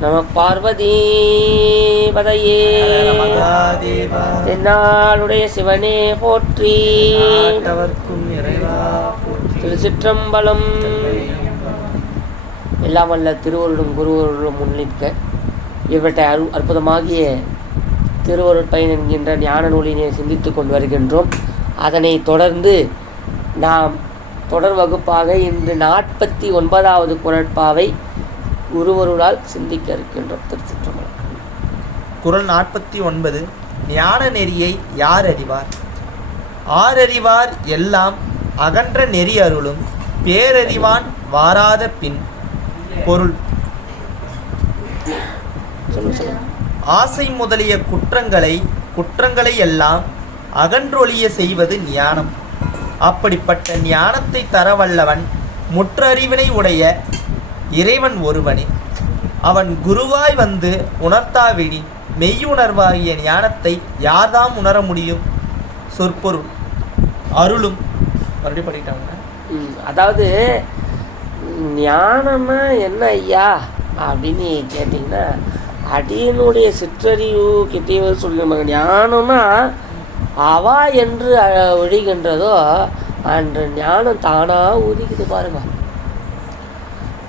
நம பார்வதி பதையே. தென்னாளுடைய சிவனே போற்றி. திருச்சிற்றம்பலம். எல்லாம் வல்ல திருவருளும் குருவருளும் முன்னிற்க. இவற்றை அரு அற்புதமாகிய திருவருட் பயன் என்கின்ற ஞான நூலினை சிந்தித்து கொண்டு வருகின்றோம். அதனை தொடர்ந்து நாம் தொடர் வகுப்பாக இன்று நாற்பத்தி ஒன்பதாவது குரட்பாவை குருவருளால் சிந்திக்க இருக்கின்றோம் திருச்சிற்றம்பலம். குறள் நாற்பத்தி ஒன்பது. ஞான நெறியை யார் அறிவார்? ஆரறிவார் எல்லாம் அகன்ற நெறி அருளும் பேரறிவான் வாராத பின். பொருள். ஆசை முதலிய குற்றங்களை குற்றங்களை எல்லாம் அகன்றொழிய செய்வது ஞானம். அப்படிப்பட்ட ஞானத்தை தரவல்லவன் முற்றறிவினை உடைய இறைவன் ஒருவனே. அவன் குருவாய் வந்து உணர்த்தாவிடி மெய்யுணர்வாகிய ஞானத்தை யார்தாம் உணர முடியும்? சொற்பொருள். அருளும். மறுபடியும் படிட்டாங்க ம், அதாவது ஞானம்னா என்ன ஐயா? அப்படின்னு கேட்டிங்கன்னா அடியனுடைய சிற்றறிவு கிட்டேயவர் சொல்லியிருப்பாங்க ஞானம்னா அவா என்று ஒழிகின்றதோ அன்று ஞானம் தானாக உதிக்குது பாருங்க.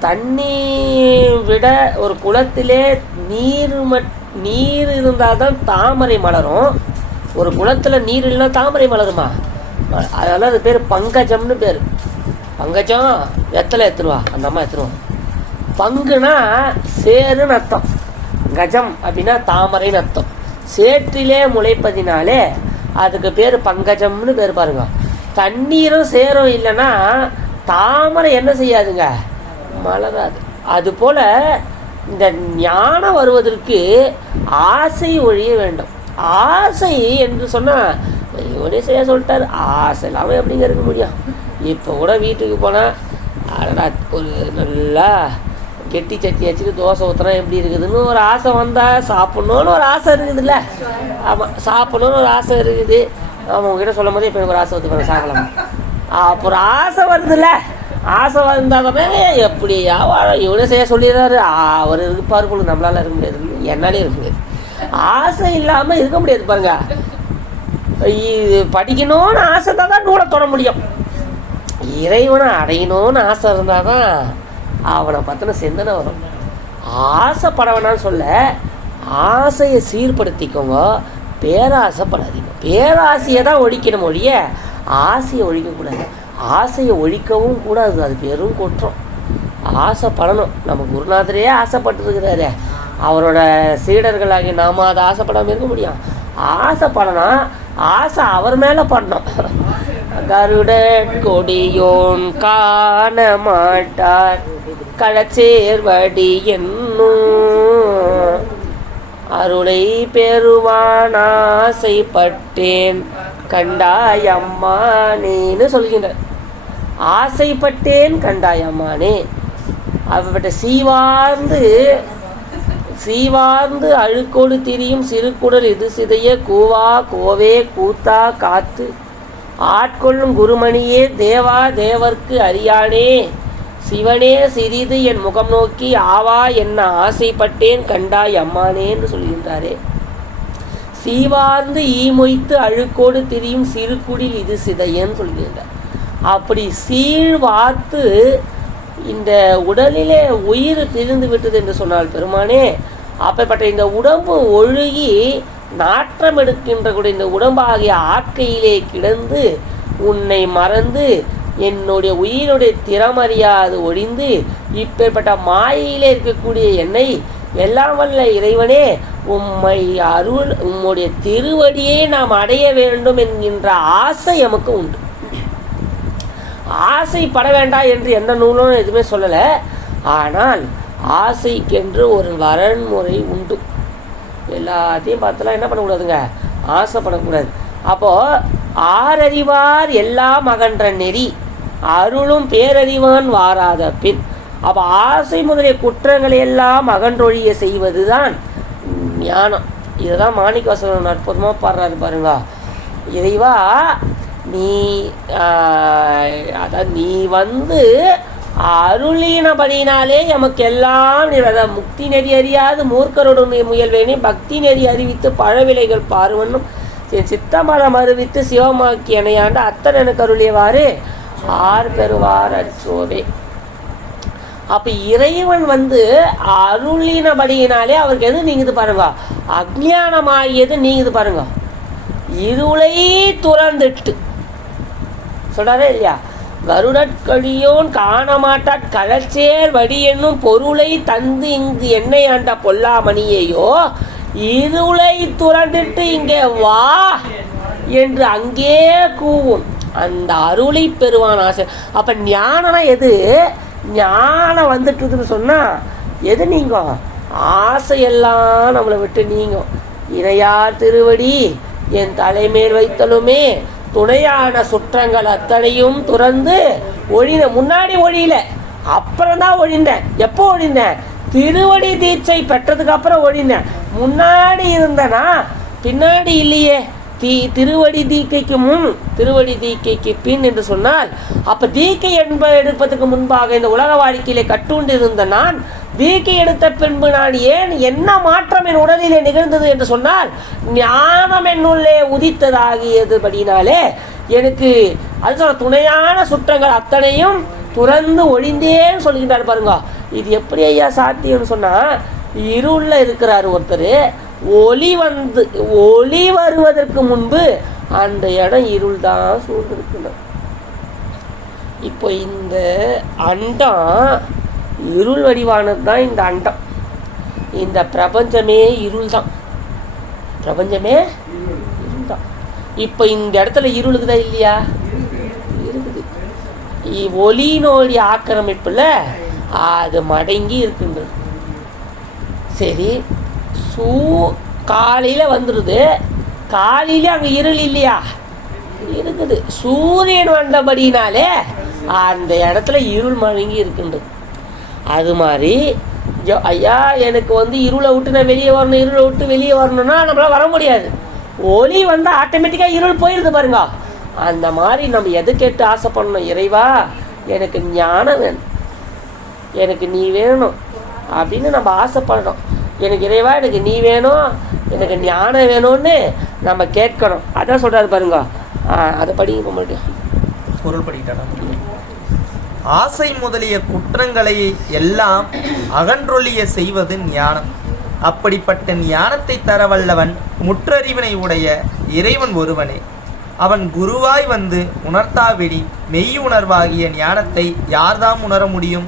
தண்ணி விட ஒரு குளத்திலே நீர் மட் நீர் இருந்தால் தான் தாமரை மலரும். ஒரு குளத்தில் நீர் இல்லைன்னா தாமரை மலருமா? அதனால் அது பேர் பங்கஜம்னு பேர். பங்கஜம் வெத்தலை எடுத்துருவா அந்த அம்மா எடுத்துருவா பங்குனா சேருன்னு அர்த்தம். கஜம் அப்படின்னா தாமரைன்னு அர்த்தம். சேற்றிலே முளைப்பதினாலே அதுக்கு பேர் பங்கஜம்னு பேர் பாருங்க. தண்ணீரும் சேரும் இல்லைன்னா தாமரை என்ன செய்யாதுங்க? மலராது. அதுபோல் இந்த ஞானம் வருவதற்கு ஆசை ஒழிய வேண்டும். ஆசை என்று சொன்னால் இவனே செய்ய சொல்லிட்டாரு ஆசை இல்லாமல் எப்படிங்க இருக்க முடியும்? இப்போ கூட வீட்டுக்கு போனால் அடடா ஒரு நல்லா கெட்டி சட்னி வச்சுட்டு தோசை ஊற்றுனா எப்படி இருக்குதுன்னு ஒரு ஆசை வந்தால் சாப்பிட்ணுன்னு ஒரு ஆசை இருக்குதுல்ல? ஆமாம் சாப்பிட்ணுன்னு ஒரு ஆசை இருக்குது. அவங்ககிட்ட சொல்லும் போது இப்போ எனக்கு ஒரு ஆசை வந்து சாப்பிடலாம் அப்புறம் ஆசை வருதுல்ல? ஆசை வந்தாலுமே எப்படியா இவனே செய்ய சொல்லிடுறாரு. அவர் இருப்பார் போல நம்மளால இருக்க முடியாது. என்னாலே இருக்க முடியாது. ஆசை இல்லாமல் இருக்க முடியாது பாருங்க. இது படிக்கணும்னு ஆசை இருந்தால் தான் நூலை தொட முடியும். இறைவனை அடையணும்னு ஆசை இருந்தால் தான் அவனை பற்றின சிந்தனை வரும். ஆசைப்பட வேணாம்னு சொல்ல ஆசையை சீர்படுத்திக்கோங்க. பேராசைப்படாதீங்க. பேராசையை தான் ஒழிக்கணும் ஒழிய ஆசையை ஒழிக்கக்கூடாது. ஆசையை ஒழிக்கவும் கூடாது. அது பெரும் குற்றம். ஆசைப்படணும். நம்ம குருநாதரே ஆசைப்பட்டுருக்கிறாரு. அவரோட சீடர்களாகி நாம அதை ஆசைப்படாமல் இருக்க முடியும். ஆசைப்படணும். ஆசை அவர் மேலே படணும். கருட கொடியோன் காண மாட்டார். களச்சேர்வடி என்னும். அருளை பெறுவான் ஆசைப்பட்டேன். கண்டாயம்மா நீன்னு சொல்கின்றார். ஆசைப்பட்டேன் கண்டாய் அம்மானே. அவட்ட சீவார்ந்து சீவார்ந்து அழுக்கோடு திரியும் சிறுகுடல் இது சிதைய கூவா கோவே கூத்தா காத்து. ஆட்கொள்ளும் குருமணியே தேவா தேவர்க்கு அறியானே. சிவனே சிறிது என் முகம் நோக்கி ஆவா என்ன ஆசைப்பட்டேன் கண்டாய் அம்மானேன்னு சொல்கின்றாரே. சீவார்ந்து ஈமொய்த்து அழுக்கோடு திரியும் சிறுகுடில் இது சிதையன்னு சொல்கின்றார். அப்படி சீழ்வார்த்து இந்த உடலிலே உயிர் பிரிந்து விட்டது என்று சொன்னால் பெருமானே. அப்பேற்பட்ட இந்த உடம்பு ஒழுகி நாற்றம் எடுக்கின்ற கூட இந்த உடம்பாகிய ஆட்கையிலே கிடந்து உன்னை மறந்து என்னுடைய உயிரினுடைய திறமறியாது ஒழிந்து இப்பேற்பட்ட மாயையிலே இருக்கக்கூடிய என்னை எல்லாம் வல்ல இறைவனே உம்மை அருள் உம்முடைய திருவடியை நாம் அடைய வேண்டும் என்கின்ற ஆசை எமக்கு உண்டு. ஆசைப்பட வேண்டாம் என்று எந்த நூலும் எதுவுமே சொல்லலை. ஆனால் ஆசைக்கென்று ஒரு வரன்முறை உண்டு. எல்லாத்தையும் பார்த்துலாம் என்ன பண்ணக்கூடாதுங்க? ஆசைப்படக்கூடாது. அப்போது ஆரறிவார் எல்லாம் மகன்ற நெறி அருளும் பேரறிவான் வாராத பின் அப்போ ஆசை முதலிய குற்றங்களை எல்லாம் அகன்றொழிய செய்வது தான் ஞானம். இதுதான் மாணிக்கவாசகன் அற்புதமாக பாடுறாரு பாருங்க. இறைவா நீ அதான் நீ வந்து அருளினபடினாலே எமக்கு எல்லாம் நிறத முக்தி நெறி அறியாது மூர்க்கருடன் முயல்வேனே பக்தி நெறி அறிவித்து பழவிலைகள் பார்வனும் என் சித்தமலம் அறிவித்து சிவமாக்கி எனையாண்டு அத்தன் எனக்கு அருளியவாறு ஆர் பெறுவார் அச்சோவே. அப்போ இறைவன் வந்து அருளினபடியினாலே அவருக்கு எது நீங்குது பாருங்க அஜ்ஞானமாகியது நீங்குது பாருங்க. இருளை துறந்துட்டு சொல்கிறாரே இல்லையா? கருடற்கழியோன் காணமாட்டாட் கலச்சேர் வடி என்னும் பொருளை தந்து இங்கு என்னை ஆண்ட பொல்லாமணியையோ? இருளை துறந்துட்டு இங்கே வா என்று அங்கே கூவும். அந்த அருளை பெறுவான் ஆசை. அப்போ ஞானம்னா எது? ஞானம் வந்துட்டுதுன்னு சொன்னால் எது நீங்கும் ஆசையெல்லாம் நம்மளை விட்டு நீங்கும். இணையார் திருவடி என் தலைமேல் வைத்தலுமே துணையான சுற்றங்கள் அத்தனையும் துறந்து ஒழிந்த முன்னாடி ஒழியல அப்புறம் தான் ஒழிந்தேன். எப்போ ஒழிந்தேன்? திருவடி தீட்சை பெற்றதுக்கு அப்புறம் ஒழிந்தேன். முன்னாடி இருந்தனா? பின்னாடி இல்லையே. தீ திருவடி தீக்கைக்கு முன் திருவடி தீக்கைக்கு பின் என்று சொன்னால் அப்போ தீக்கை என்ப எடுப்பதற்கு முன்பாக இந்த உலக வாழ்க்கையிலே கட்டுண்டு இருந்த நான் தீக்கை எடுத்த பின்பு நான் ஏன் என்ன மாற்றம் என் உடலிலே நிகழ்ந்தது என்று சொன்னால் ஞானம் என்னுள்ளே உதித்ததாகியதுபடினாலே எனக்கு அது சொன்ன துணையான சுற்றங்கள் அத்தனையும் துறந்து ஒழிந்தேன்னு சொல்லிக்கிட்டாரு பாருங்க. இது எப்படி ஐயா சாத்தியம்னு சொன்னால் இருள இருக்கிறார் ஒருத்தர் ஒளி வந்து ஒளி வருவதற்கு முன்பு அந்த இடம் இருள் தான் சூழ்ந்திருக்கணும் இப்போ இந்த அண்டம் இருள் வடிவானது தான் இந்த அண்டம். இந்த பிரபஞ்சமே இருள் தான் பிரபஞ்சமே இருள் தான் இப்போ இந்த இடத்துல இருள் இல்லையா? இருக்குது இ- ஒளியினுடைய ஆக்கிரமிப்பில் அது மடங்கி இருக்கின்றது. சரி சூ காலையில் வந்துடுது காலையில அங்கே இருள் இல்லையா? இருக்குது சூரியன் வந்தபடினாலே அந்த இடத்துல இருள் மழுங்கி இருக்குன்றது. அது மாதிரி ஜோ- ஐயா எனக்கு வந்து இருளை விட்டு நான் வெளியே வரணும் இருளை விட்டு வெளியே வரணும்னா நம்மளால் வர முடியாது. ஒளி வந்தால் ஆட்டோமேட்டிக்காக இருள் போயிடுது பாருங்க. அந்த மாதிரி நம்ம எது கேட்டு ஆசைப்படணும் இறைவா எனக்கு ஞானம் வேணும். எனக்கு நீ வேணும் அப்படின்னு நம்ம ஆசைப்படணும். எனக்கு இறைவா எனக்கு நீ வேணும் எனக்கு ஞானம் வேணும்னு நம்ம கேட்கணும். அதான் சொல்கிறாரு பாருங்க. ஆ, அதை படிக்க முடியும் பொருள் படிக்கிட்டா ஆசை முதலிய குற்றங்களை எல்லாம் அகன்றொழிய செய்வது ஞானம். அப்படிப்பட்ட ஞானத்தை தரவல்லவன் முற்றறிவினை உடைய இறைவன் ஒருவனே. அவன் குருவாய் வந்து உணர்த்தாவிடி மெய்யுணர்வாகிய ஞானத்தை யார்தாம் உணர முடியும்?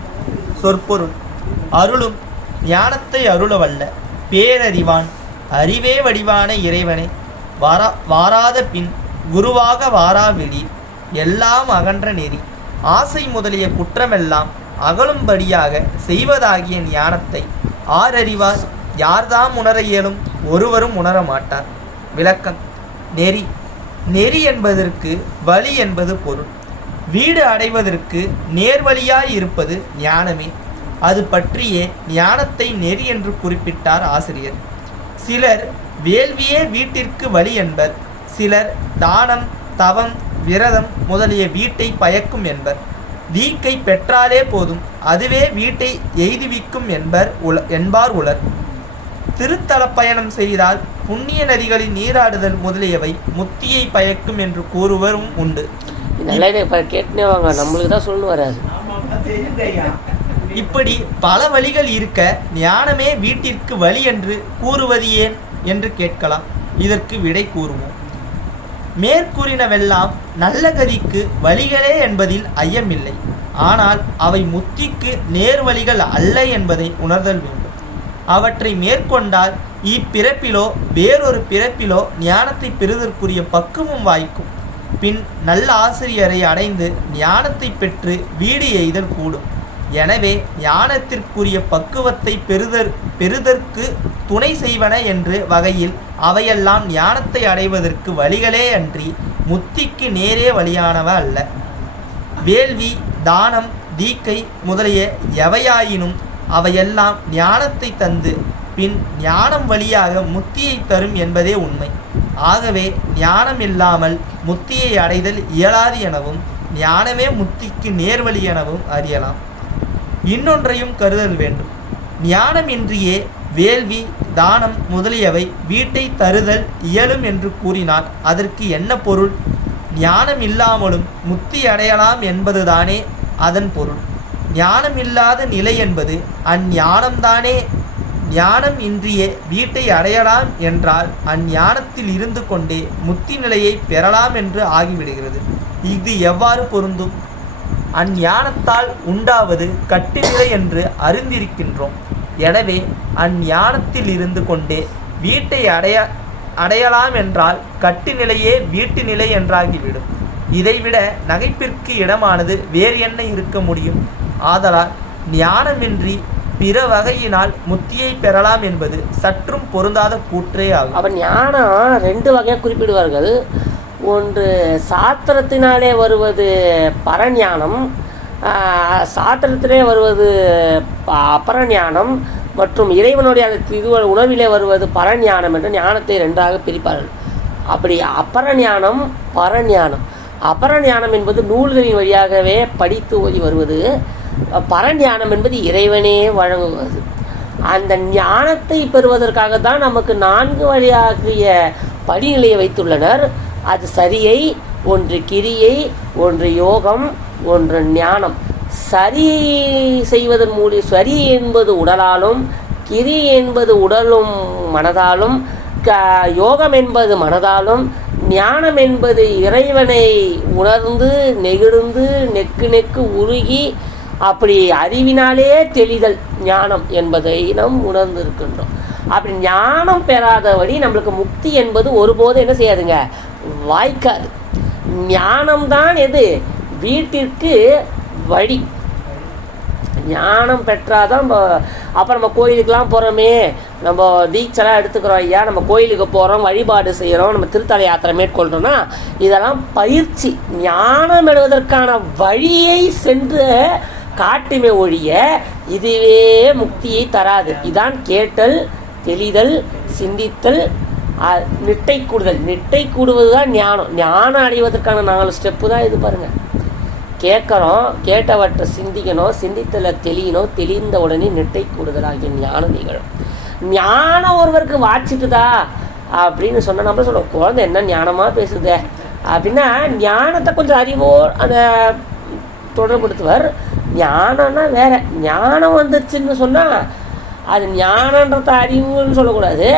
சொற்பொருள். அருளும் ஞானத்தை அருளவல்ல பேரறிவான் அறிவே வடிவான இறைவனை. வாரா வாராத பின் குருவாக வாராவிடி எல்லாம் அகன்ற நெறி. ஆசை முதலிய குற்றமெல்லாம் அகலும்படியாக செய்வதாகிய ஞானத்தை ஆரறிவார் யார்தாம் உணர இயலும் ஒருவரும் உணர மாட்டார். விளக்கம் நெறி. நெறி என்பதற்கு வழி என்பது பொருள். வீடு அடைவதற்கு நேர்வழியாய் இருப்பது ஞானமே. அது பற்றியே ஞானத்தை நெறி என்று குறிப்பிட்டார் ஆசிரியர். சிலர் வேள்வியே வீட்டிற்கு வழி என்பர். சிலர் தானம் தவம் விரதம் முதலிய வீட்டை பயக்கும் என்பர். தீக்கை பெற்றாலே போதும் அதுவே வீட்டை எய்துவிக்கும் என்பர் உல என்பார் உலர் திருத்தலப் பயணம் செய்தால் புண்ணிய நதிகளில் நீராடுதல் முதலியவை முத்தியை பயக்கும் என்று கூறுவரும் உண்டு. கேட்டுனே வாங்க. நம்மளுக்கு தான் வராது. இப்படி பல வழிகள் இருக்க ஞானமே வீட்டிற்கு வழி என்று கூறுவது ஏன் என்று கேட்கலாம். இதற்கு விடை கூறுவோம். மேற்கூறினவெல்லாம் நல்ல கதிக்கு வழிகளே என்பதில் ஐயமில்லை. ஆனால் அவை முத்திக்கு நேர்வழிகள் அல்ல என்பதை உணர்தல் வேண்டும். அவற்றை மேற்கொண்டால் இப்பிறப்பிலோ வேறொரு பிறப்பிலோ ஞானத்தை பெறுதற்குரிய பக்குவம் வாய்க்கும். பின் நல்ல ஆசிரியரை அடைந்து ஞானத்தை பெற்று வீடு எய்தல் கூடும். எனவே ஞானத்திற்குரிய பக்குவத்தை பெறுதற் பெறுதற்கு துணை செய்வன என்று வகையில் அவையெல்லாம் ஞானத்தை அடைவதற்கு வழிகளே அன்றி முத்திக்கு நேரே வழியானவ அல்ல. வேள்வி தானம் தீக்கை முதலிய எவையாயினும் அவையெல்லாம் ஞானத்தை தந்து பின் ஞானம் வழியாக முத்தியை தரும் என்பதே உண்மை. ஆகவே ஞானம் இல்லாமல் முத்தியை அடைதல் இயலாது எனவும் ஞானமே முத்திக்கு நேர்வழி எனவும் அறியலாம். இன்னொன்றையும் கருதல் வேண்டும். ஞானமின்றியே வேள்வி தானம் முதலியவை வீட்டை தருதல் இயலும் என்று கூறினார் அதற்கு என்ன பொருள்? ஞானம் இல்லாமலும் முக்தி அடையலாம் என்பதுதானே அதன் பொருள். ஞானமில்லாத நிலை என்பது அஞ்ஞானம்தானே? ஞானம் இன்றியே வீட்டை அடையலாம் என்றால் அஞ்ஞானத்தில் இருந்து கொண்டே முக்தி நிலையை பெறலாம் என்று ஆகிவிடுகிறது. இது எவ்வாறு பொருந்தும்? அஞ்ஞானத்தால் உண்டாவது கட்டுநிலை என்று அறிந்திருக்கின்றோம். எனவே அஞ்ஞானத்தில் இருந்து கொண்டே வீட்டை அடைய அடையலாம் என்றால் கட்டுநிலையே வீட்டு நிலை என்றாகிவிடும். இதைவிட நகைப்பிற்கு இடமானது வேறு என்ன இருக்க முடியும்? ஆதலால் ஞானமின்றி பிற வகையினால் முத்தியை பெறலாம் என்பது சற்றும் பொருந்தாத கூற்றே ஆகும். அப்ப ஞானம் ரெண்டு வகையாக குறிப்பிடுவார்கள். ஒன்று சாத்திரத்தினாலே வருவது பரஞானம் சாத்திரத்திலே வருவது ப- அபரஞானம் மற்றும் இறைவனுடைய அந்த இது உணவிலே வருவது பரஞானம் என்று ஞானத்தை ரெண்டாக பிரிப்பார்கள். அப்படி அபரஞானம் பரஞானம். அபரஞானம் என்பது நூல்களின் வழியாகவே படித்து ஓதி வருவது. பரஞானம் என்பது இறைவனே வழங்குவது. அந்த ஞானத்தை பெறுவதற்காக தான் நமக்கு நான்கு வழியாகிய படிநிலையை வைத்துள்ளனர். அது சரியை ஒன்று கிரியை ஒன்று யோகம் ஒன்று ஞானம். சரி செய்வதன் மூலி சரி என்பது உடலாலும் கிரி என்பது உடலும் மனதாலும் க யோகம் என்பது மனதாலும் ஞானம் என்பது இறைவனை உணர்ந்து நெகிழ்ந்து நெக்கு நெக்கு உருகி அப்படி அறிவினாலே தெளிதல் ஞானம் என்பதை நாம் உணர்ந்திருக்கின்றோம். அப்படி ஞானம் பெறாதபடி நம்மளுக்கு முக்தி என்பது ஒருபோதும் என்ன செய்யாதுங்க? வாய்க்காது. ஞானம்தான் எது? வீட்டிற்கு வழி. ஞானம் பெற்றாதான் நம்ம அப்போ நம்ம கோயிலுக்கெல்லாம் போகிறோமே நம்ம தீட்செல்லாம் எடுத்துக்கிறோம் ஐயா. நம்ம கோயிலுக்கு போகிறோம் வழிபாடு செய்கிறோம் நம்ம திருத்தலை யாத்திரை மேற்கொள்கிறோம்னா இதெல்லாம் பயிற்சி. ஞானம் பெறுவதற்கான வழியை சென்று காட்டுமே ஒழிய இதுவே முக்தியை தராது. இதான் கேட்டல் தெளிதல் சிந்தித்தல் நிட்டை கூடுதல் நிட்டை கூடுவது தான் ஞானம். ஞானம் அடைவதற்கான நாலு ஸ்டெப்பு தான் இது பாருங்கள் கேட்குறோம் கேட்டவற்றை சிந்திக்கணும் சிந்தித்தல தெளியணும் தெளிந்த உடனே நெட்டை கூடுதலாகிய ஞான ஞானம் நிகழும். ஞானம் ஒருவருக்கு வாச்சிட்டுதா அப்படின்னு சொன்னால் நம்ம சொல்லுவோம் குழந்தை என்ன ஞானமாக பேசுதே? அப்படின்னா ஞானத்தை கொஞ்சம் அறிவோ அந்த தொடர்படுத்துவர் ஞானம்னா வேற. ஞானம் வந்துருச்சுன்னு சொன்னால் அது ஞானன்றத அறிவுன்னு சொல்லக்கூடாது.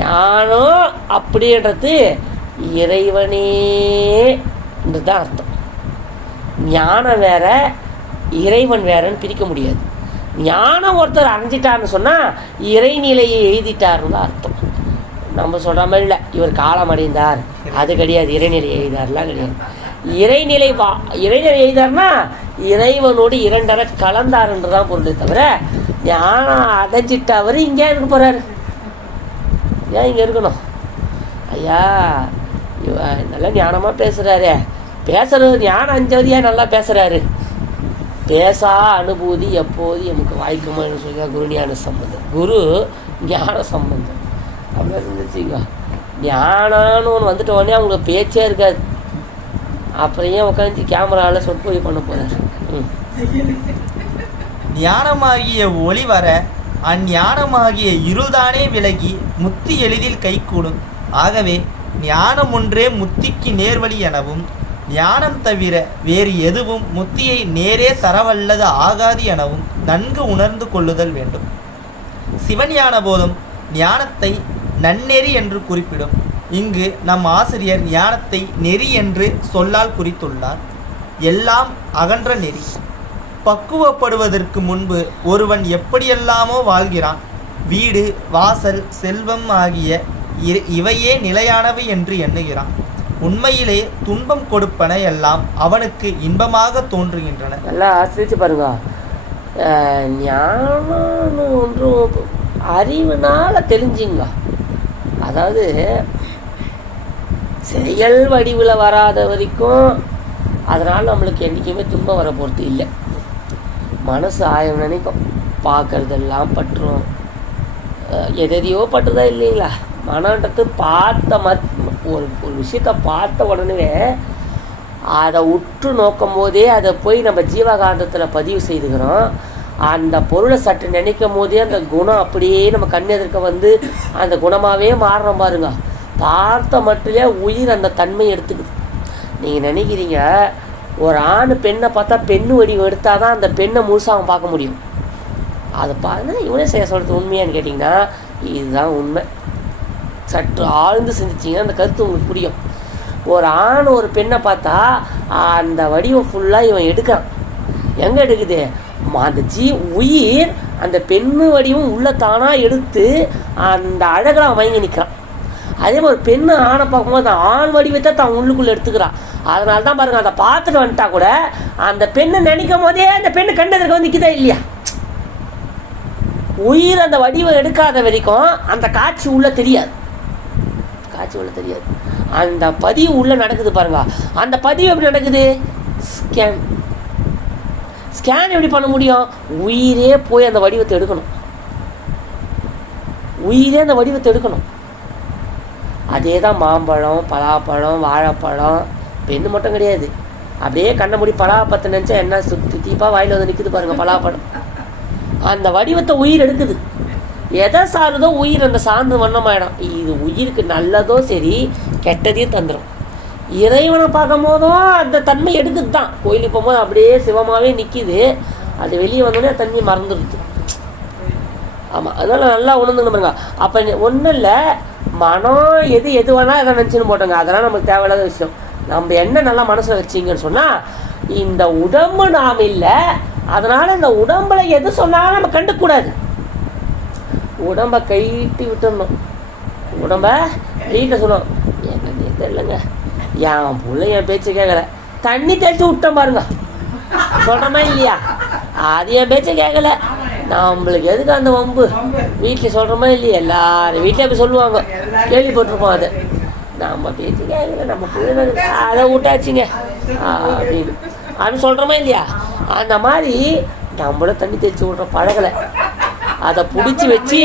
ஞானம் அப்படின்றது இறைவனே தான் அர்த்தம். ஞானம் வேற இறைவன் வேறன்னு பிரிக்க முடியாது. ஞானம் ஒருத்தர் அடைஞ்சிட்டாருன்னு சொன்னால் இறைநிலையை எழுதிட்டாருன்னு தான் அர்த்தம். நம்ம சொல்கிற மாதிரி இல்லை இவர் காலம் அடைந்தார். அது கிடையாது இறைநிலை எழுதார்லாம் கிடையாது. இறைநிலை வா இறைநிலை எழுதார்னா இறைவனோடு இரண்டரை கலந்தாருன்றது தான் பொருளே தவிர ஞானம் அடைஞ்சிட்டவர் இங்கே இருக்க போகிறாரு ஏன் இங்கே இருக்கணும்? ஐயா நல்லா ஞானமாக பேசுகிறாரே பேசுறது ஞான அஞ்சாவதியாக நல்லா பேசுகிறாரு பேசா அனுபூதி எப்போது எமக்கு வாய்க்குமான்னு சொல்லிக்கா குரு ஞான சம்பந்தம் குரு ஞான சம்பந்தம் அப்படி இருந்துச்சுங்க. ஞானம்னு ஒன்று வந்துட்ட உடனே அவங்களுக்கு பேச்சே இருக்காது. அப்புறம் ஏன் உட்காந்து கேமராவில் சொற்பொழி பண்ண போகிறார் ம். ஞானமாகிய ஒளி வர அஞ்ஞானமாகிய இருள்தானே விலகி முத்தி எளிதில் கைகூடும் ஆகவே ஞானம் ஒன்றே முத்திக்கு நேர்வழி எனவும் ஞானம் தவிர வேறு எதுவும் முத்தியை நேரே தரவல்லது ஆகாது எனவும் நன்கு உணர்ந்து கொள்ளுதல் வேண்டும். சிவஞான போதும் ஞானத்தை நன்னெறி என்று குறிப்பிடும். இங்கு நம் ஆசிரியர் ஞானத்தை நெறி என்று சொல்லால் குறித்துள்ளார். எல்லாம் அகன்ற நெறி. பக்குவப்படுவதற்கு முன்பு ஒருவன் எப்படியெல்லாமோ வாழ்கிறான். வீடு வாசல் செல்வம் ஆகிய இ- இவையே நிலையானவை என்று எண்ணுகிறான். உண்மையிலே துன்பம் கொடுப்பன எல்லாம் அவனுக்கு இன்பமாக தோன்றுகின்றன. நல்லா ஆசிரிச்சு பாருங்க. ஞானம்னு ஒன்றும் அறிவுனால தெரிஞ்சுங்க அதாவது செயல் வடிவில் வராத வரைக்கும் அதனால் நம்மளுக்கு என்றைக்குமே துன்பம் வர பொறுத்து இல்லை. மனசு ஆயம் நினைக்கும். பார்க்கறதெல்லாம் பற்றும். எதையோ பட்டுதான் இல்லைங்களா? மனன்றது பார்த்த மத் ஒரு ஒரு விஷயத்தை பார்த்த உடனே அதை உற்று நோக்கும் போதே அதை போய் நம்ம ஜீவகாந்தத்தில் பதிவு செய்துக்கிறோம். அந்த பொருளை சற்று நினைக்கும் போதே அந்த குணம் அப்படியே நம்ம கண் எதிர்க்க வந்து அந்த குணமாகவே மாறுறோம் பாருங்க. பார்த்த மட்டுமே உயிர் அந்த தன்மை எடுத்துக்குது. நீங்கள் நினைக்கிறீங்க ஒரு ஆண் பெண்ணை பார்த்தா பெண்ணு வடிவம் எடுத்தால் தான் அந்த பெண்ணை முழுசாக அவன் பார்க்க முடியும். அதை பார்த்தா இவனே செய்ய சொல்கிறது உண்மையான்னு கேட்டிங்கன்னா இதுதான் உண்மை. சற்று ஆழ்ந்து சிந்திச்சிங்கன்னா அந்த கருத்து உங்களுக்கு புரியும். ஒரு ஆண் ஒரு பெண்ணை பார்த்தா அந்த வடிவம் ஃபுல்லாக இவன் எடுக்கிறான். எங்கே எடுக்குது? அந்த ஜீ உயிர் அந்த பெண்ணு வடிவம் உள்ள தானாக எடுத்து அந்த அழகெல்லாம் அவன் மயங்கி நிற்கிறான் அதே மாதிரி பெண்ணு ஆணை பார்க்கும்போது அந்த ஆண் வடிவத்தை தான் உள்ளுக்குள்ளே எடுத்துக்கிறான். அதனால தான் பாருங்கள் அதை பார்த்துட்டு வந்துட்டா கூட அந்த பெண்ணை நினைக்கும் போதே அந்த பெண்ணு கண்டதற்கு வந்து நிற்குதா இல்லையா? உயிர் அந்த வடிவம் எடுக்காத வரைக்கும் அந்த காட்சி உள்ளே தெரியாது. காட்சி உள்ள தெரியாது. அந்த பதிவு உள்ள நடக்குது பாருங்க. அந்த பதிவு எப்படி நடக்குது? ஸ்கேன் ஸ்கேன் எப்படி பண்ண முடியும்? உயிரே போய் அந்த வடிவத்தை எடுக்கணும். உயிரே அந்த வடிவத்தை எடுக்கணும். அதே தான் மாம்பழம் பலாப்பழம் வாழைப்பழம் பெண்ணு மட்டும் கிடையாது. அப்படியே கண்ணை மூடி பலாப்பத்தை நினச்சா என்ன சுத்தி தீப்பாக வாயில் வந்து நிற்குது பாருங்க பலாப்பழம். அந்த வடிவத்தை உயிர் எடுக்குது. எதை சார்ந்தோ உயிர் அந்த சார்ந்து வண்ணமாயிடும். இது உயிருக்கு நல்லதோ சரி கெட்டதையும் தந்துடும் இறைவனை பார்க்கும் போதும் அந்த தன்மை எடுக்குது தான் கோயிலுக்கு போகும்போது அப்படியே சிவமாகவே நிற்கிது அது வெளியே வந்தோடனே தண்ணி மறந்துடுது. ஆமாம் அதனால் நல்லா உணர்ந்துக்கணும் பாருங்க. அப்போ ஒன்றும் இல்லை மனம் எது எது வேணால் எதை நினச்சின்னு போட்டோங்க. அதெல்லாம் நமக்கு தேவையில்லாத விஷயம். நம்ம என்ன நல்லா மனசில் வச்சிங்கன்னு சொன்னால் இந்த உடம்பு நாம் இல்லை. அதனால் இந்த உடம்புல எது சொன்னாலும் நம்ம கண்டுக்கூடாது உடம்ப கைட்டி விட்டுடணும் உடம்ப வீட்டை சொல்லணும். என்னன்னே தெரியலங்க. என் புள்ள என் பேச்சு கேட்கல தண்ணி தேய்ச்சி விட்டேன் பாருங்க. சொல்கிறோமா இல்லையா? அது என் பேச்சை கேட்கல நம்மளுக்கு எதுக்கு அந்த வம்பு? வீட்டில் சொல்கிறோமா இல்லையா. எல்லாரும் வீட்டில் அப்படி சொல்லுவாங்க. கேள்விப்பட்டிருப்போம் அது. நம்ம பேச்சு கேட்கல நம்ம பிள்ளைங்க அதை விட்டாச்சுங்க. அப்படின்னு. அப்படின்னு சொல்கிறோமா இல்லையா? அந்த மாதிரி நம்மளும் தண்ணி தேய்ச்சி விட்ற பழகலை அதை பிடிச்சி வச்சு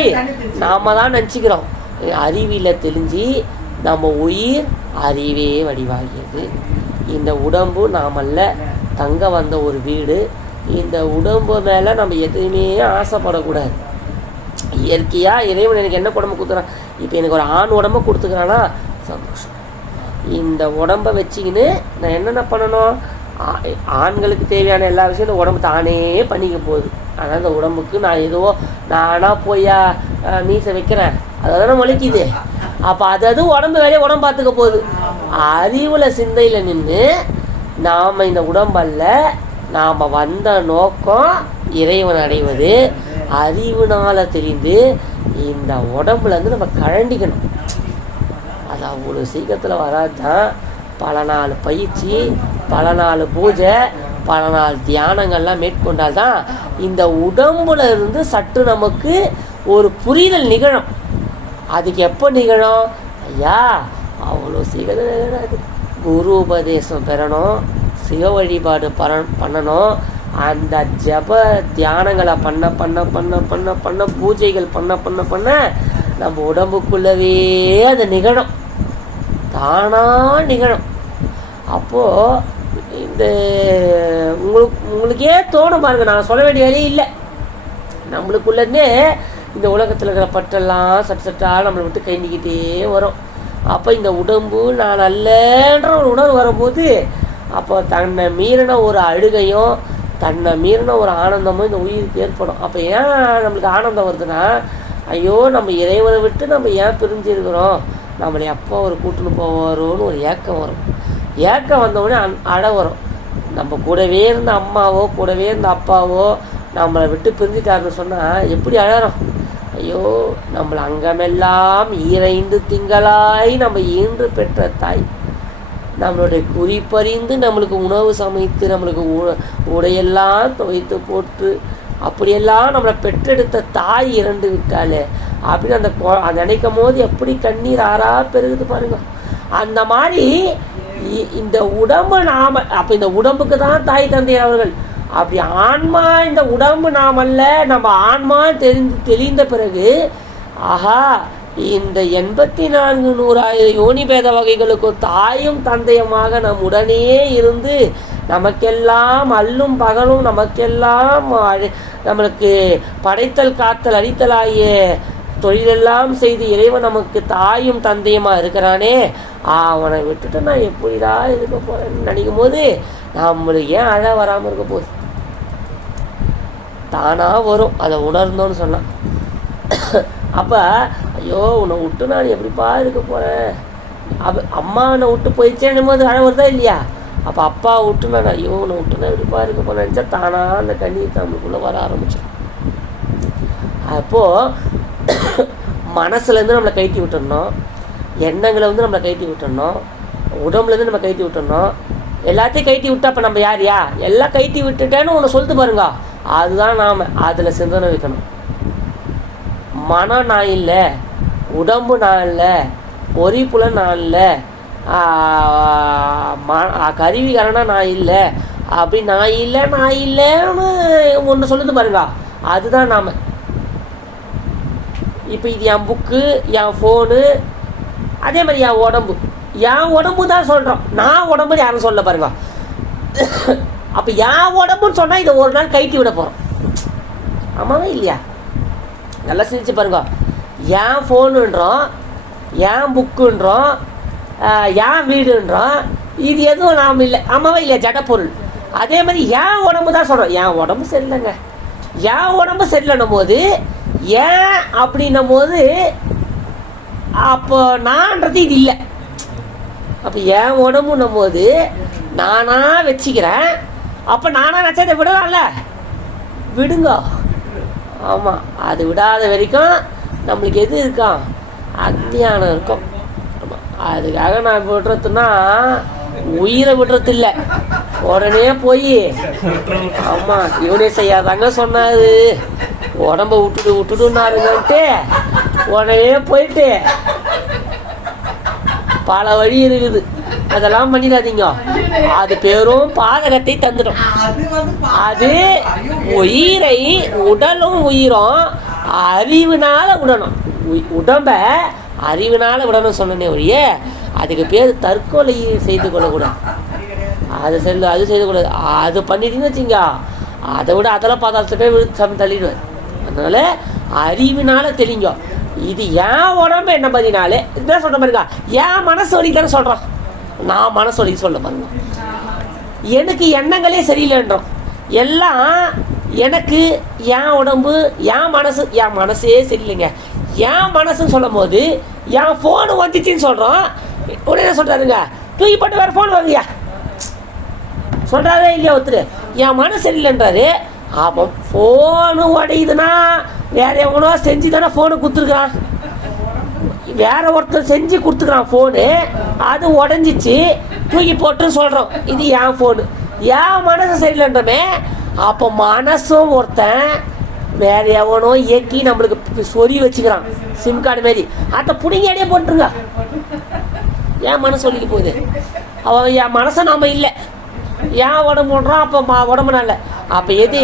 நாம தான் நினச்சிக்கிறோம். அறிவியில் தெளிஞ்சு நம்ம உயிர் அறிவே வடிவாகியது இந்த உடம்பு நாமல்ல தங்க வந்த ஒரு வீடு. இந்த உடம்பு மேலே நம்ம எதுவுமே ஆசைப்படக்கூடாது. இயற்கையாக இறைவன் எனக்கு என்ன உடம்பு கொடுத்துறான்? இப்போ எனக்கு ஒரு ஆண் உடம்பு கொடுத்துக்கிறானா? சந்தோஷம். இந்த உடம்பை வச்சுக்கின்னு நான் என்னென்ன பண்ணணும்? ஆண்களுக்கு தேவையான எல்லா விஷயம் இந்த உடம்பு தானே பண்ணிக்க போகுது. ஆனால் இந்த உடம்புக்கு நான் ஏதோ நானாக போயா அஹ், மீசை வைக்கிறேன். அதெல்லாம் முளைக்குது அப்போ அது அது உடம்பு வேலையை உடம்பு பார்த்துக்க போகுது. அறிவில் சிந்தையில் நின்று நாம் இந்த உடம்பல்ல நாம் வந்த நோக்கம் இறைவன் அடைவது. அறிவுனால் தெரிந்து இந்த உடம்புலேருந்து நம்ம கழண்டிக்கணும். அது அவ்வளோ சீக்கிரத்தில் வராதான் பல நாள் பயிற்சி பல நாள் பூஜை பல நாள் தியானங்கள்லாம் மேற்கொண்டால் தான் இந்த உடம்புல இருந்து சற்று நமக்கு ஒரு புரிதல் நிகழும். அதுக்கு எப்போ நிகழும்? ஐயா அவ்வளோ சீக்கிரம் நிகழாது. குரு உபதேசம் பெறணும் சிவ வழிபாடு பர பண்ணணும். அந்த ஜப தியானங்களை பண்ண பண்ண பண்ண பண்ண பண்ண பூஜைகள் பண்ண பண்ண பண்ண நம்ம உடம்புக்குள்ளவே அது நிகழும். தானா நிகழும். அப்போது இந்த உங்களுக்கு உங்களுக்கே தோணும் பாருங்க நான் சொல்ல வேண்டிய வேலையே இல்லை. நம்மளுக்குள்ளேருந்தே இந்த உலகத்தில் இருக்கிற பட்டெல்லாம் சட்டு சட்டாக நம்மளை விட்டு கை நீக்கிட்டே வரும். அப்போ இந்த உடம்பு நான் நல்லன்ற ஒரு உணர்வு வரும்போது அப்போ தன்னை மீறின ஒரு அழுகையும் தன்னை மீறின ஒரு ஆனந்தமும் இந்த உயிருக்கு ஏற்படும். அப்போ ஏன் நம்மளுக்கு ஆனந்தம் வருதுன்னா ஐயோ நம்ம இறைவனை விட்டு நம்ம ஏன் பிரிஞ்சிருக்கிறோம் நம்மளை எப்போ ஒரு கூட்டுன்னு போவாரோன்னு ஒரு ஏக்கம் வரும். ஏக்கம் வந்தவுடனே அன் அட வரும் நம்ம கூடவே இருந்த அம்மாவோ கூடவே இருந்த அப்பாவோ நம்மளை விட்டு பிரிஞ்சிட்டாருன்னு சொன்னால் எப்படி அழகிறோம் ஐயோ நம்மளை அங்கமெல்லாம் ஈரைந்து திங்களாய் நம்ம ஈன்று பெற்ற தாய். நம்மளுடைய குறிப்பறிந்து நம்மளுக்கு உணவு சமைத்து நம்மளுக்கு உ- உடையெல்லாம் துவைத்து போட்டு அப்படியெல்லாம் நம்மளை பெற்றெடுத்த தாய் இறந்து விட்டாலே அப்படின்னு அந்த நினைக்கும் போது எப்படி கண்ணீர் ஆறா பெருகுது பாருங்க. அந்த மாதிரி இந்த உடம்பு நாம அப்போ இந்த உடம்புக்கு தான் தாய் தந்தை அவர்கள். அப்படி ஆன்மா இந்த உடம்பு நாமல்ல நம்ம ஆன்மா தெரிந்து தெளிந்த பிறகு ஆஹா இந்த எண்பத்தி நான்கு நூறாயிரம் யோனி பேத வகைகளுக்கு தாயும் தந்தையுமாக நம் உடனே இருந்து நமக்கெல்லாம் அல்லும் பகலும் நமக்கெல்லாம் நம்மளுக்கு படைத்தல் காத்தல் அழித்தல் ஆகிய தொழிலெல்லாம் செய்து இறைவன் நமக்கு தாயும் தந்தையுமா இருக்கிறானே? அவனை விட்டுட்டு நான் எப்படிடா இருக்க போறேன்னு நினைக்கும் போது நம்மளுக்கு ஏன் அழ வராமல் இருக்க போகுது? தானாக வரும். அதை உணர்ந்தோன்னு சொன்னான் அப்போ ஐயோ உன்னை விட்டு நான் எப்படிப்பா இருக்க போகிறேன் அப்போ அம்மா என்னை விட்டு போயிடுச்சேன்னும் போது அழ வருதா இல்லையா? அப்போ அப்பா விட்டு நான் ஐயோ உன்னை விட்டு நான் எப்படிப்பா இருக்க போகிறேன் நினச்சா தானாக அந்த கண்ணீர் நம்மளுக்குள்ளே வர ஆரம்பிச்சிடும் அப்போது மனசுலேருந்து நம்மளை கைட்டி விட்டுடணும். எண்ணங்களை வந்து நம்மளை கைட்டி விட்டுடணும். உடம்புலேருந்து நம்ம கைட்டி விட்டுடணும். எல்லாத்தையும் கைட்டி விட்டா அப்போ நம்ம யார் யா? எல்லாம் கைட்டி விட்டுட்டேன்னு ஒன்று சொல்லிட்டு பாருங்க. அதுதான் நாம் அதில் சிந்தனை வைக்கணும். மனம் நான் இல்லை உடம்பு நான் இல்லை பொறிப்புல நான் இல்லை ம கருவிகரனாக நான் இல்லை அப்படி நான் இல்லை நான் இல்லைன்னு ஒன்று சொல்லுது பாருங்க. அதுதான் நாம். இப்போ இது என் புக்கு என் ஃபோனு அதே மாதிரி என் உடம்பு. என் உடம்பு தான் சொல்கிறோம் நான் உடம்பு யாரும் சொல்ல பாருங்க. அப்போ என் உடம்புன்னு சொன்னால் இதை ஒரு நாள் கைட்டி விட போகிறோம் ஆமாவே இல்லையா? நல்லா சிரிச்சு பாருங்க. என் ஃபோனுன்றோம் என் புக்குன்றோம் என் வீடுன்றோம் இது எதுவும் நாம் இல்லை. ஆமாவே இல்லையா? ஜடப்பொருள் அதே மாதிரி என் உடம்பு தான் சொல்கிறோம் என் உடம்பு சரியில்லைங்க. என் உடம்பு சரியில்லைன்னும் போது ஏன் அப்படின்னும் போது அப்போ நான்றது இது இல்லை. அப்போ என் உடம்புன்னும் போது நானாக வச்சுக்கிறேன். அப்போ நானாக வச்சதை விடலாம்ல? விடுங்க. ஆமாம் அது விடாத வரைக்கும் நம்மளுக்கு எது இருக்கும் அக்ஞானம் இருக்கும். அதுக்காக நான் விடுறதுன்னா உயிரை விடுறது இல்லை உடனே போய் ஆமாம் இவனே செய்யாதாங்க சொன்னாது உடம்ப விட்டுடு விட்டுடுன்னாருங்கன்ட்டு உடனே போயிட்டு பல வழி இருக்குது. அதெல்லாம் பண்ணிடாதீங்க. அது பேரும் பாதகத்தை தந்துடும். அது உயிரை உடலும் உயிரும் அறிவினால விடணும் உடம்ப அறிவினால விடணும் சொன்னனே ஒழிய அதுக்கு பேர் தற்கொலை செய்து கொள்ளக்கூடாது. அது செல்லு அது செய்யக்கூடாது அது பண்ணிட்டீங்கன்னு வச்சுங்க அதை விட அதெல்லாம் பாதாளத்துக்கே விழுத்து சாமி தள்ளிடுவேன். அதனால் அறிவினால தெளிங்க இது ஏன் உடம்பு என்ன பதினாலே இதுதான் சொல்ற பாருங்க. என் மனசு வலிக்கான சொல்கிறான் நான் மனசு வலிக்கு சொல்ல பாருங்க. எனக்கு எண்ணங்களே சரியில்லைன்றோம். எல்லாம் எனக்கு என் உடம்பு என் மனசு என் மனசே சரியில்லைங்க. என் மனசுன்னு சொல்லும் போது என் ஃபோனு வந்துச்சுன்னு சொல்கிறோம் உடனே சொல்கிறாருங்க தூக்கி போட்டு வேறு ஃபோன் வாங்கியா சொல்கிறாரே இல்லையா ஒருத்தர்? என் மனசு சரியில்லைன்றாரு. அப்போ ஃபோனு உடையுதுன்னா வேற எவனோ செஞ்சு தானே ஃபோனு கொடுத்துருக்குறான். வேற ஒருத்தர் செஞ்சு கொடுத்துக்கிறான் ஃபோனு அது உடஞ்சிச்சு. தூக்கி போட்டுன்னு சொல்கிறோம் இது என் ஃபோனு என் மனசு சரியில்லைன்றமே? அப்போ மனசும் ஒருத்தன் வேற எவனோ இயக்கி நம்மளுக்கு சொறி வச்சுக்கிறான். சிம் கார்டு மாரி அதை பிடிங்க அடியே போட்டுருங்க. என் மனசு சொல்லிக்க போகுது? அவன் என் மனசை நாம இல்லை. ஏன் உடம்பு போடுறான் அப்போ உடம்பு நல்ல. அப்போ எது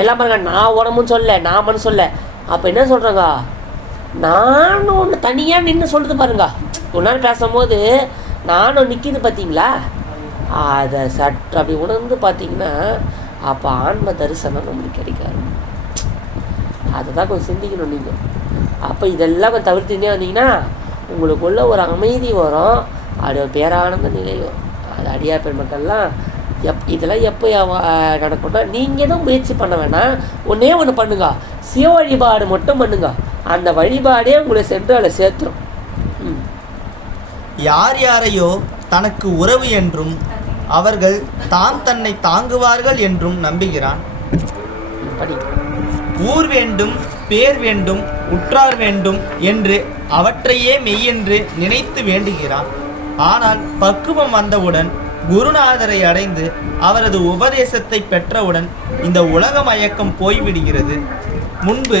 எல்லாம் பாருங்க நான் உடம்புன்னு சொல்ல நான் மனசு சொல்ல. அப்போ என்ன சொல்கிறாங்க நானும் ஒன்று தனியாக நின்று சொல்லுது பாருங்க. ஒரு பேசும்போது நானும் நிற்கிது பார்த்தீங்களா அதை சற்று அப்படி உணர்ந்து பார்த்தீங்கன்னா அப்போ ஆன்ம தரிசனம் நம்மளுக்கு கிடைக்காது. அதை தான் கொஞ்சம் சிந்திக்கணும் நீங்கள் அப்போ இதெல்லாம் கொஞ்சம் தவிர்த்துனே வந்தீங்கன்னா உங்களுக்குள்ள ஒரு அமைதி வரும். அது ஒரு பேரானந்த நிலை வரும். அது அடியார் பெருமக்கள்லாம் எப் இதெல்லாம் எப்போ நடக்கும்னா நீங்கள் தான் முயற்சி பண்ண வேணாம். ஒன்றே ஒன்று பண்ணுங்க. சிவ வழிபாடு மட்டும் பண்ணுங்க. அந்த வழிபாடே உங்களை சென்று அதில் சேர்த்துரும். யார் யாரையோ தனக்கு உறவு என்றும் அவர்கள் தாம் தன்னை தாங்குவார்கள் என்றும் நம்புகிறான். ஊர் வேண்டும் பேர் வேண்டும் உற்றார் வேண்டும் என்று அவற்றையே மெய்யென்று நினைத்து வேண்டுகிறான். ஆனால் பக்குவம் வந்தவுடன் குருநாதரை அடைந்து அவரது உபதேசத்தை பெற்றவுடன் இந்த உலக மயக்கம் போய்விடுகிறது. முன்பு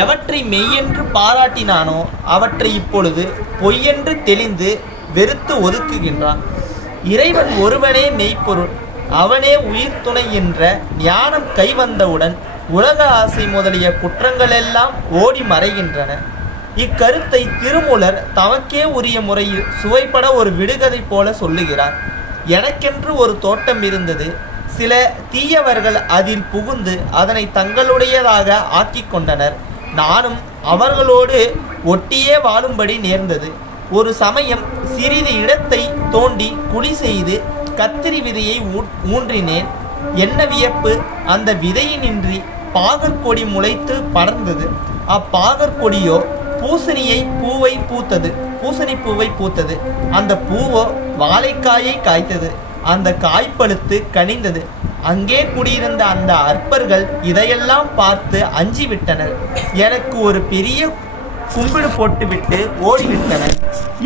எவற்றை மெய்யென்று பாராட்டினானோ அவற்றை இப்பொழுது பொய்யென்று தெளிந்து வெறுத்து ஒதுக்குகின்றான். இறைவன் ஒருவனே மெய்ப்பொருள் அவனே உயிர் துணை என்ற ஞானம் கைவந்தவுடன் உலக ஆசை முதலிய குற்றங்களெல்லாம் ஓடி மறைகின்றன. இக்கருத்தை திருமூலர் தமக்கே உரிய முறையில் சுவைப்பட ஒரு விடுகதை போல சொல்லுகிறார். எனக்கென்று ஒரு தோட்டம் இருந்தது. சில தீயவர்கள் அதில் புகுந்து அதனை தங்களுடையதாக ஆக்கி கொண்டனர். நானும் அவர்களோடு ஒட்டியே வாழும்படி நேர்ந்தது. ஒரு சமயம் சிறிது இடத்தை தோண்டி குழி செய்து கத்திரி விதையை ஊ- ஊன்றினேன். என்ன வியப்பு? அந்த விதையினின்றி பாகற்கொடி முளைத்து படர்ந்தது. அப்பாகற்கொடியோ பூசணியை பூவை பூத்தது. பூசணி பூவை பூத்தது. அந்த பூவோ வாழைக்காயை காய்த்தது. அந்த காய் பழுத்து கனிந்தது. அங்கே குடியிருந்த அந்த அற்பர்கள் இதையெல்லாம் பார்த்து அஞ்சி விட்டனர் எனக்கு ஒரு பெரிய கும்பிடு போட்டுவிட்டு ஓடிவிட்டனர்.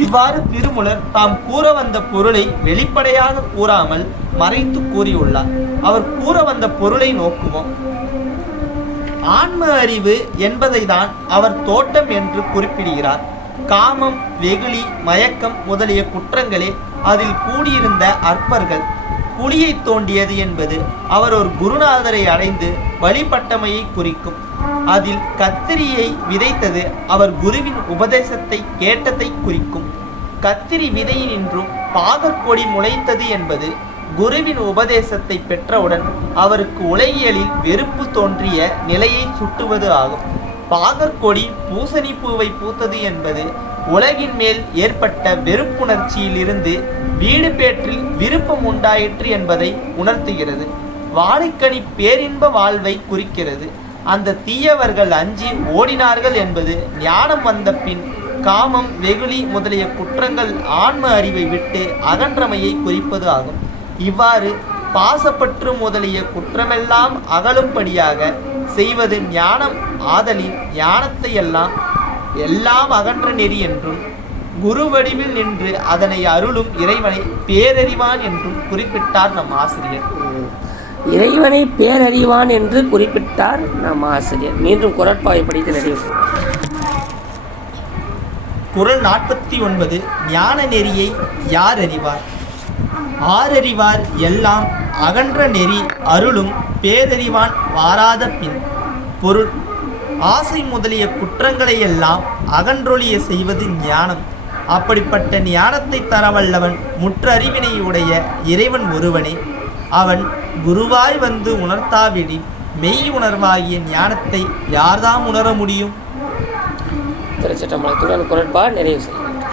இவ்வாறு திருமுலர் தாம் கூற வந்த பொருளை வெளிப்படையாக கூறாமல் மறைத்து கூறியுள்ளார். அவர் கூற வந்த பொருளை நோக்குவோம். ஆன்ம அறிவு என்பதை தான் அவர் தோட்டம் என்று குறிப்பிடுகிறார். காமம் வெகுளி மயக்கம் முதலிய குற்றங்களே அதில் கூடியிருந்த அற்பர்கள். குழியை தோண்டியது என்பது அவர் ஒரு குருநாதரை அடைந்து வழிபட்டமையை குறிக்கும். அதில் கத்திரியை விதைத்தது அவர் குருவின் உபதேசத்தை கேட்டதை குறிக்கும். கத்திரி விதையினின்றும் பாகற்கொடி முளைத்தது என்பது குருவின் உபதேசத்தை பெற்றவுடன் அவருக்கு உலகியலில் வெறுப்பு தோன்றிய நிலையை சுட்டுவது ஆகும். பாகற்கொடி பூசணி பூவை பூத்தது என்பது உலகின் மேல் ஏற்பட்ட வெறுப்புணர்ச்சியிலிருந்து வீடு பேற்றில் விருப்பம் உண்டாயிற்று என்பதை உணர்த்துகிறது. வாழைக்கனி பேரின்ப வாழ்வை குறிக்கிறது. அந்த தீயவர்கள் அஞ்சி ஓடினார்கள் என்பது ஞானம் வந்த பின் காமம் வெகுளி முதலிய குற்றங்கள் ஆன்ம அறிவை விட்டு அகன்றமையை குறிப்பது ஆகும். இவ்வாறு பாசப்பற்று முதலிய குற்றமெல்லாம் அகலும்படியாக செய்வது ஞானம் ஆதலின் ஞானத்தை எல்லாம் எல்லாம் அகன்ற நெறி என்றும் குரு வடிவில் நின்று அதனை அருளும் இறைவனை பேரறிவான் என்றும் குறிப்பிட்டார் நம் ஆசிரியர். இறைவனை பேரறிவான் என்று குறிப்பிட்டார் நம் ஆசிரியர் மீண்டும் குரட்பாவை படித்து நிறைவு. குறள் நாற்பத்தி ஒன்பது ஞான நெறியை யார் அறிவார் ஆரறிவார் எல்லாம் அகன்ற நெறி அருளும் பேரறிவான் வாராத பின். பொருள் ஆசை முதலிய குற்றங்களை எல்லாம் அகன்றொழிய செய்வது ஞானம். அப்படிப்பட்ட ஞானத்தை தரவல்லவன் முற்றறிவினை உடைய இறைவன் ஒருவனே. அவன் குருவாய் வந்து உணர்த்தாவிடி மெய் உணர்வாகிய ஞானத்தை யார்தாம் உணர முடியும் திருச்சிட்டம்பலத்துடன் குரட்பா நிறைவு செய்யும்.